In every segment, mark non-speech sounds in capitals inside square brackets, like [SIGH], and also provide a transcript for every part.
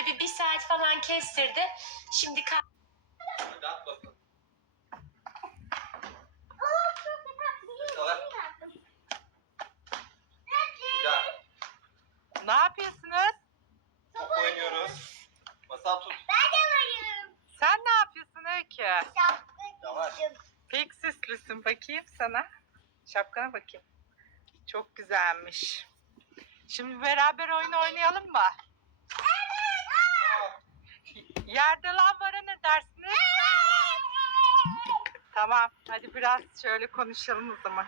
Şöyle bir bir saat falan kestirdi. Şimdi daha. Ne yapıyorsunuz? Top oynuyoruz. Masal tut. Sen ne yapıyorsun Öykü? Pek süslüsün bakayım sana. Şapkana bakayım. Çok güzelmiş. Şimdi beraber oyun oynayalım mı? Yerde lavlara ne dersiniz? [LAUGHS] Tamam. Hadi biraz şöyle konuşalım o zaman.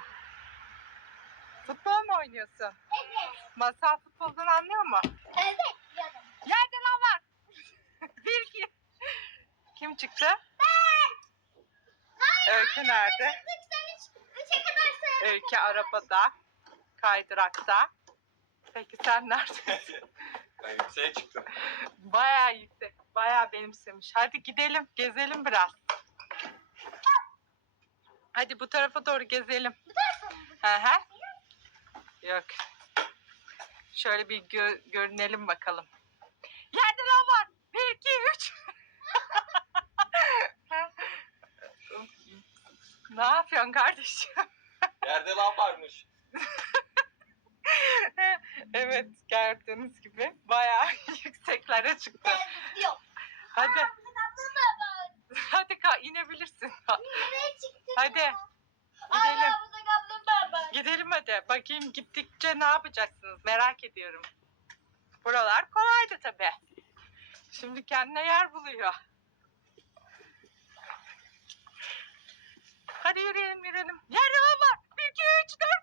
Futbol mu oynuyorsun? Masal futboldan anlıyor mu? Yerde lav var. [LAUGHS] Bir iki. Kim çıktı? Öykü nerede? Öykü arabada. Kaydırakta. Peki sen neredesin? [LAUGHS] Ben yükseğe çıktım. Bayağı yüksek. Bayağı benimsemiş. Hadi gidelim. Gezelim biraz. Hadi bu tarafa doğru gezelim. Hı hı. Yok. Şöyle bir gö- görünelim bakalım. Yerde lav var. Bir, iki, üç. [LAUGHS] ne yapıyorsun kardeşim? Yerde lav varmış. [LAUGHS] evet gördüğünüz gibi bayağı [LAUGHS] yükseklere çıktı. Hadi. Hadi ka inebilirsin. Hadi. Gidelim. Gidelim hadi. Bakayım gittikçe ne yapacaksınız merak ediyorum. Buralar kolaydı tabi. Şimdi kendine yer buluyor. Hadi yürüyelim yürüyelim. Yer var. 1, 2, 3, 4,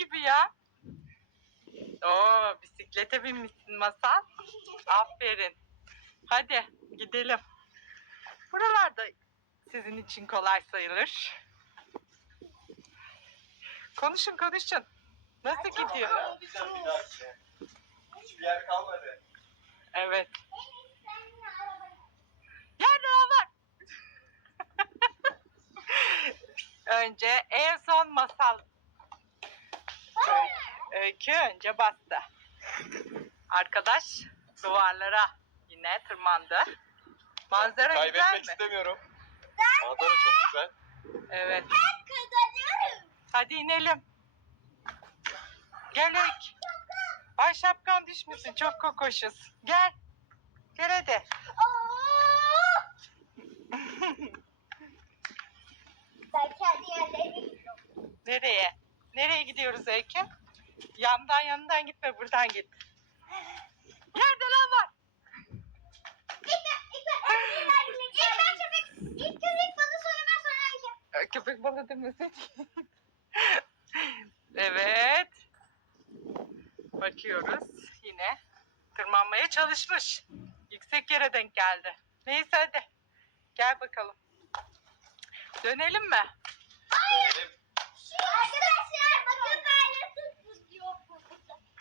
gibi ya. Oo, bisiklete binmişsin Masal. Aferin. Hadi gidelim. Buralarda sizin için kolay sayılır. Konuşun konuşun. Nasıl gidiyor? Hiçbir yer kalmadı. Evet. Yerde o var. önce en son masal. Öykü önce bastı. Arkadaş duvarlara yine tırmandı. Manzara güzel Kaybetmek mi? istemiyorum. Manzara çok güzel. Evet. Hadi inelim. Gel Öykü. Ay şapkan düşmüşsün. Çok kokoşuz. Gel. Gel hadi. [LAUGHS] Nereye? Nereye gidiyoruz Öykü? Yandan yanından gitme buradan git. Nerede lan var? Köpek balığı demesin. [LAUGHS] evet. Bakıyoruz yine. Tırmanmaya çalışmış. Yüksek yere denk geldi. Neyse hadi. Gel bakalım. Dönelim mi? Dönelim. Arkadaşlar bakın böyle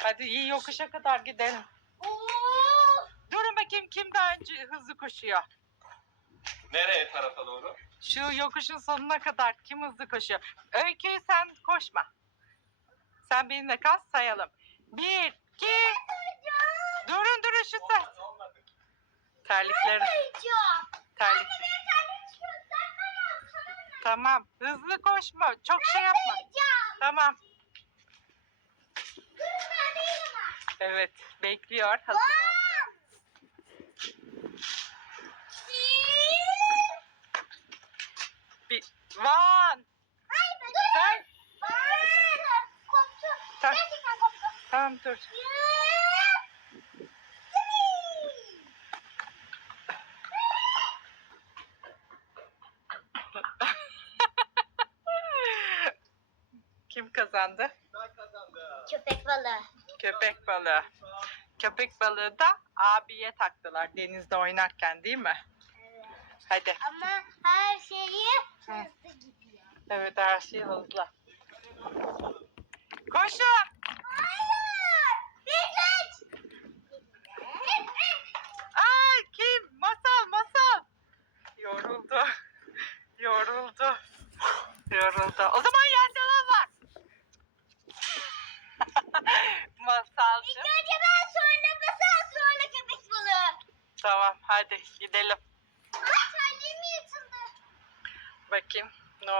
Hadi iyi yokuşa kadar gidelim. Durun bakayım kim daha önce hızlı koşuyor. Nereye tarafa doğru? Şu yokuşun sonuna kadar kim hızlı koşuyor? Öykü sen koşma. Sen benimle kal sayalım. Bir, iki, durun durun şu say. Olmadı olmadı. Terlikleri, Koyacağım. terlik. Tamam. Hızlı koşma. Çok şey yapma. Tamam. Durun ben değilim ha. Evet. Bekliyor. Hazır. Bir, one. Ay be dur. Sen. Koptu. Tamam. Gerçekten koptu. Tamam dur. [LAUGHS] Kim kazandı? Ben. Köpek balığı. Köpek balığı. Köpek balığı da abiye taktılar denizde oynarken değil mi? Hadi. Ama her şeyi hızlı gidiyor. Evet her şey hızlı. Koşun. Hayır. Bir üç. Ay kim? Masal masal. Tamam hadi gidelim. Ay terliğim yırtıldı. Bakayım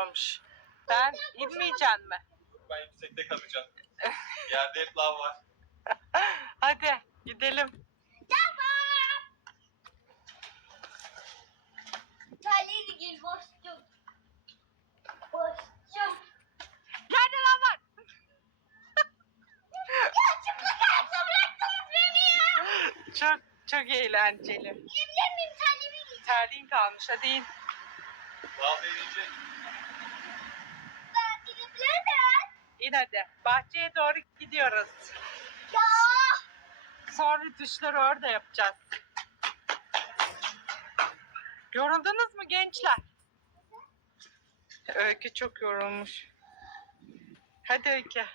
olmuş. Ben inmeyeceksin mi? Ben yüksekte kalacağım. [LAUGHS] Yerde hep lav var. [LAUGHS] Hadi gidelim. Devam. Terliği gir boşluk. Boşluk. Yerde lan var. Ya çıplak ayakla bıraktınız beni ya. Çok çok eğlenceli. Giyebilir miyim terliğimi giyeceğim. Terliğin kalmış hadi in. Lav derince Gidebilirim. İn hadi. Bahçeye doğru gidiyoruz. Ya. Sonra tuşları orada yapacağız. Yoruldunuz mu gençler? Öykü çok yorulmuş. Hadi Öykü.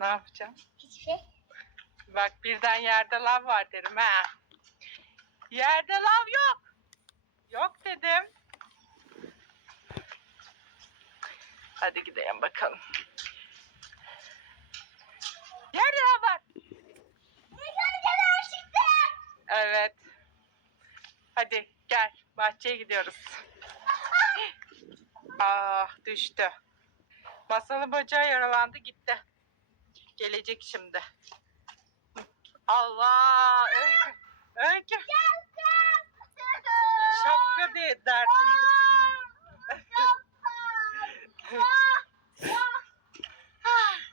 Ne yapacağım? Hiçbir şey. Bak birden yerde lav var derim ha. Yerde lav yok. Yok dedim. Hadi gidelim bakalım. Gölgeler çıktı. Evet. Hadi gel. Bahçeye gidiyoruz. [LAUGHS] Ah düştü. Masalı bacağı yaralandı gitti. Gelecek şimdi. Allah! Öykü. Öykü. Şapka diye derdin. [LAUGHS]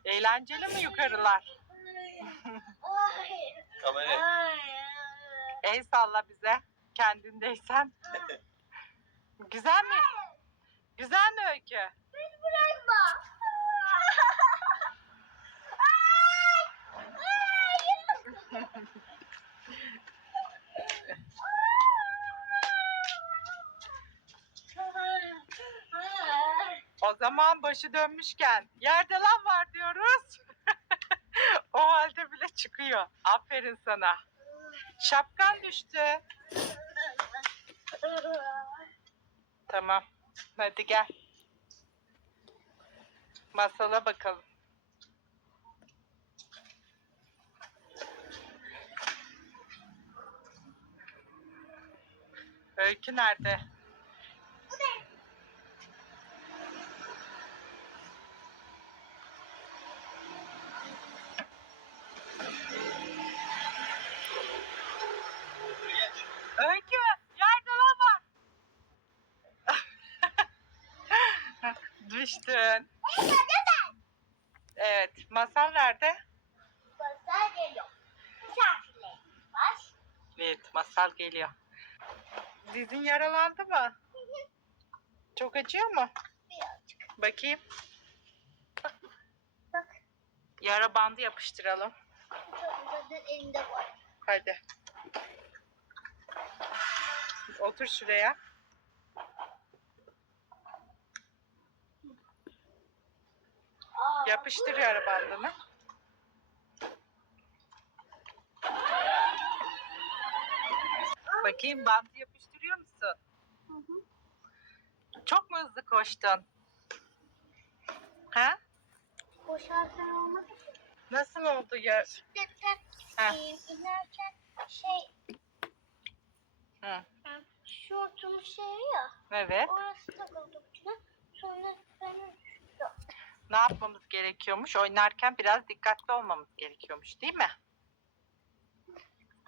Eğlenceli mi yukarılar? kamera. El salla bize. Kendindeysen. [LAUGHS] Güzel mi? Güzel mi Öykü? Beni bırakma. O [LAUGHS] zaman başı dönmüşken yerde lan var diyoruz. [LAUGHS] o halde bile çıkıyor. Aferin sana. Şapkan düştü. Tamam. Hadi gel. Masala bakalım. Öykü nerede? Düştün. Evet, masal nerede? Pazar geliyor. Misafirlerimiz var. Evet, masal geliyor. Dizin yaralandı mı? Çok acıyor mu? Birazcık. Bakayım. Bak. Yara bandı yapıştıralım. Zaten elimde var. Hadi. Otur şuraya. Aa, Yapıştır yara bandını. Bakayım bandı yapıştırıyor musun? Hı hı. Çok mu hızlı koştun? Ha? Koşarken olmadı ki. Nasıl oldu ya? Bisikletten Ha. e, inerken şey Hı. şu oturmuş şey ya. Evet. Orası takıldı ucuna. Sonra benim. Ne yapmamız gerekiyormuş? Oynarken biraz dikkatli olmamız gerekiyormuş değil mi?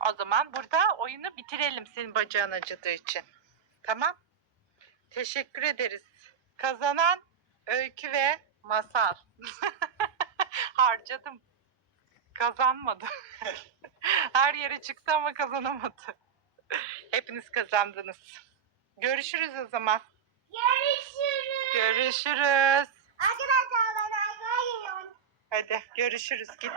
O zaman burada oyunu bitirelim senin bacağın acıdığı için. Tamam. Teşekkür ederiz. Kazanan Öykü ve Masal. [LAUGHS] Harcadım. Kazanmadı. [LAUGHS] Her yere çıktı ama kazanamadı. Hepiniz kazandınız. Görüşürüz o zaman. Görüşürüz. Görüşürüz. Arkadaşlar. Hadi görüşürüz git.